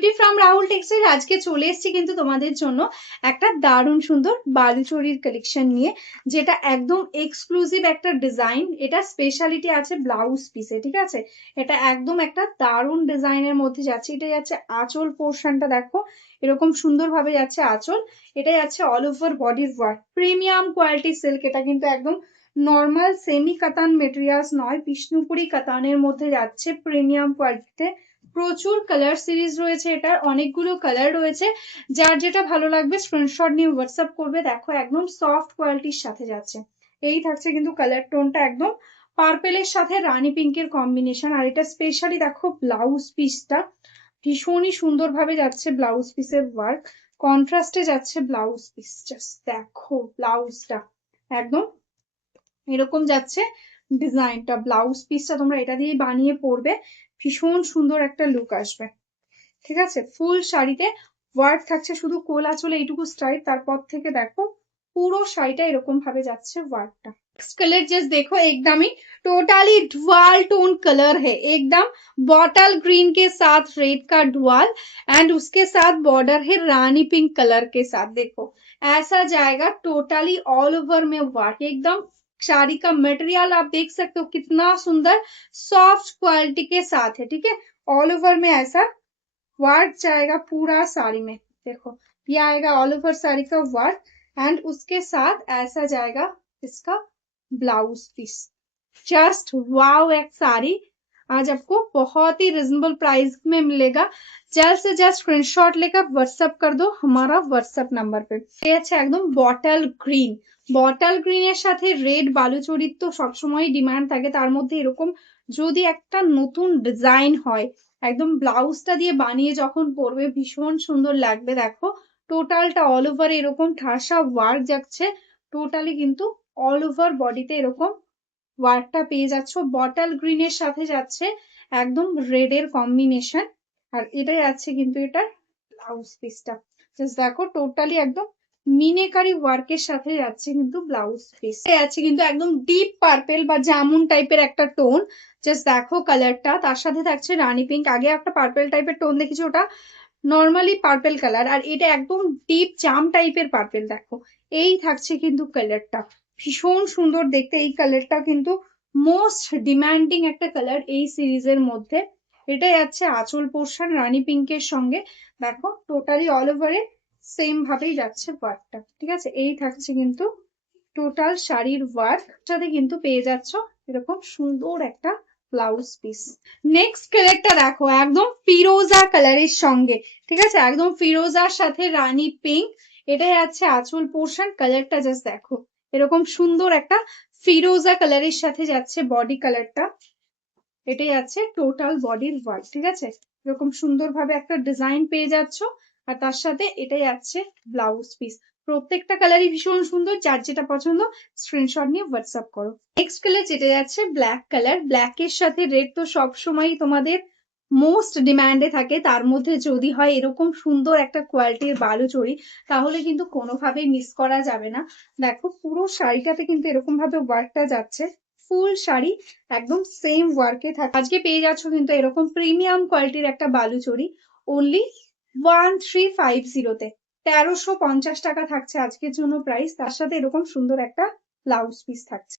Beauty from Rahul textile আজকে চলে এসেছি কিন্তু তোমাদের জন্য একটা দারুণ সুন্দর বালুচরীর কালেকশন নিয়ে, যেটা একদম এক্সক্লুসিভ একটা ডিজাইন। এটা স্পেশালিটি আছে ব্লাউজ পিসে, ঠিক আছে। এটা একদম একটা দারুণ ডিজাইনের মধ্যে যাচ্ছে। এটা যাচ্ছে আঁচল পোর্শনটা, দেখো এরকম সুন্দর ভাবে যাচ্ছে আঁচল। এটা যাচ্ছে অল ওভার বডির ওয়ার্ক, প্রিমিয়াম কোয়ালিটি সিল্ক। এটা কিন্তু একদম নর্মাল সেমি কাতান মেটেরিয়ালস নয়, বিষ্ণুপুরি কাতানের মধ্যে যাচ্ছে প্রিমিয়াম কোয়ালিটিতে। প্রচুর কালার সিরিজ রয়েছে, এটার অনেকগুলো কালার রয়েছে। যার যেটা ভালো লাগবে স্ক্রিনশট নিয়ে হোয়াটসঅ্যাপ করবে। দেখো একদম সফট কোয়ালিটির সাথে যাচ্ছে। এই থাকছে কিন্তু কালার টোনটা একদম পার্পেলের সাথে রানী পিঙ্কের কম্বিনেশন। আর এটা স্পেশালি দেখো ব্লাউজ পিসটা ভীষণই সুন্দর ভাবে যাচ্ছে, ব্লাউজ পিসের ওয়ার্ক কন্ট্রাস্টে যাচ্ছে ব্লাউজ পিস। জাস্ট দেখো ব্লাউজটা একদম এরকম যাচ্ছে ডিজাইনটা। ব্লাউজ পিসটা তোমরা এটা দিয়ে বানিয়ে পরবে, ভীষণ সুন্দর একটা লুক আসবে, ঠিক আছে। ফুল শাড়িতে ওয়ার্ক থাকছে, শুধু কোল আঁচলে এইটুকু স্টাইল, তারপর থেকে দেখো পুরো শাড়িটা এরকম ভাবে যাচ্ছে ওয়ার্কটা। कलर जस्ट देखो एकदम ही टोटली डुअल टोन कलर है, एकदम बॉटल ग्रीन के साथ रेड का डुअल एंड उसके साथ बॉर्डर है रानी पिंक कलर के साथ। देखो ऐसा जाएगा टोटली ऑल ओवर में वर्क। एकदम साड़ी का मटेरियल आप देख सकते हो कितना सुंदर सॉफ्ट क्वालिटी के साथ है, ठीक है। ऑल ओवर में ऐसा वर्क जाएगा पूरा साड़ी में। देखो ये आएगा ऑल ओवर साड़ी का वर्क एंड उसके साथ ऐसा जाएगा इसका ब्लाउज पीस। जस्ट वाओ, एक साड़ी आज आपको बहुत ही रिजनेबल प्राइस में मिलेगा। जल्द से जल्द स्क्रीनशॉट लेकर व्हाट्सएप कर दो हमारा व्हाट्सएप नंबर पे। ये अच्छा एकदम बटल ग्रीन, বটল গ্রিনের সাথে রেড বালুচরীর তো সবসময় ডিমান্ড থাকে, তার মধ্যে এরকম যদি একটা নতুন ডিজাইন হয় একদম ব্লাউজটা দিয়ে বানিয়ে যখন পরবে ভীষণ সুন্দর লাগবে। দেখো টোটালটা অল ওভার এরকম ঠাসা ওয়ার্ক যাচ্ছে, টোটালি কিন্তু অল ওভার বডিতে এরকম ওয়ার্কটা পেয়ে যাচ্ছ। বটল গ্রিনের সাথে যাচ্ছে একদম রেড এর কম্বিনেশন, আর এটা যাচ্ছে কিন্তু এটা ব্লাউজ পিসটা। জাস্ট দেখো টোটালি একদম মিনেকারি ওয়ার্কের সাথে যাচ্ছে কিন্তু ব্লাউজ পিস। আছে কিন্তু একদম ডিপ পার্পেল বা জামুন টাইপের একটা টোন। জাস্ট দেখো কালারটা, তার সাথে থাকছে রানী পিঙ্ক। আগে একটা পার্পেল টাইপের টোন দেখেছি, ওটা নর্মালি পার্পেল কালার, আর এটা একদম ডিপ জাম টাইপের পার্পেল। দেখো এই থাকছে কিন্তু কালারটা ভীষণ সুন্দর দেখতে। এই কালারটা কিন্তু মোস্ট ডিমান্ডিং একটা কালার এই সিরিজের মধ্যে। এটা যাচ্ছে আঁচল পোর্শন রানী পিঙ্কের সঙ্গে। দেখো টোটালি অল ওভারে সেম ভাবেই যাচ্ছে ওয়ার্কটা, ঠিক আছে। এই থাকছে কিন্তু টোটাল শাড়ির ওয়ার্ক, সাথে কিন্তু পেয়ে যাচ্ছ এরকম সুন্দর একটা ব্লাউজ পিস। নেক্সট কালারটা দেখো একদম ফিরোজা কালারের সঙ্গে, ঠিক আছে, একদম ফিরোজার সাথে রানী পিঙ্ক। এটা যাচ্ছে আঁচল পোর্শন। কালারটা জাস্ট দেখো এরকম সুন্দর একটা ফিরোজা কালারের সাথে যাচ্ছে বডি কালারটা। এটাই আছে টোটাল বডির ওয়ার্ক, ঠিক আছে। এরকম সুন্দর ভাবে একটা ডিজাইন পেয়ে যাচ্ছ, আর তার সাথে এটাই আছে ব্লাউজ পিস। প্রত্যেকটা কালারই ভীষণ সুন্দর, যার যেটা পছন্দ স্ক্রিনশট নিয়ে হোয়াটসঅ্যাপ করো। নেক্সট কালার যেটা যাচ্ছে ব্ল্যাক কালার। ব্ল্যাক এর সাথে রেড তো সবসময় তোমাদের মোস্ট ডিমান্ডে থাকে, তার মধ্যে যদি হয় এরকম সুন্দর একটা কোয়ালিটির বালুচরী তাহলে কিন্তু কোনোভাবেই মিস করা যাবে না। দেখো পুরো শাড়িটাতে কিন্তু এরকম ভাবে ওয়ার্কটা যাচ্ছে, ফুল শাড়ি একদম সেম ওয়ার্কে থাকে। আজকে পেয়ে যাচ্ছ কিন্তু এরকম প্রিমিয়াম কোয়ালিটির একটা বালুচরী অনলি 1350-তে। 1350 টাকা থাকছে আজকের জন্য প্রাইস, তার সাথে এরকম সুন্দর একটা ব্লাউজ পিস থাকছে।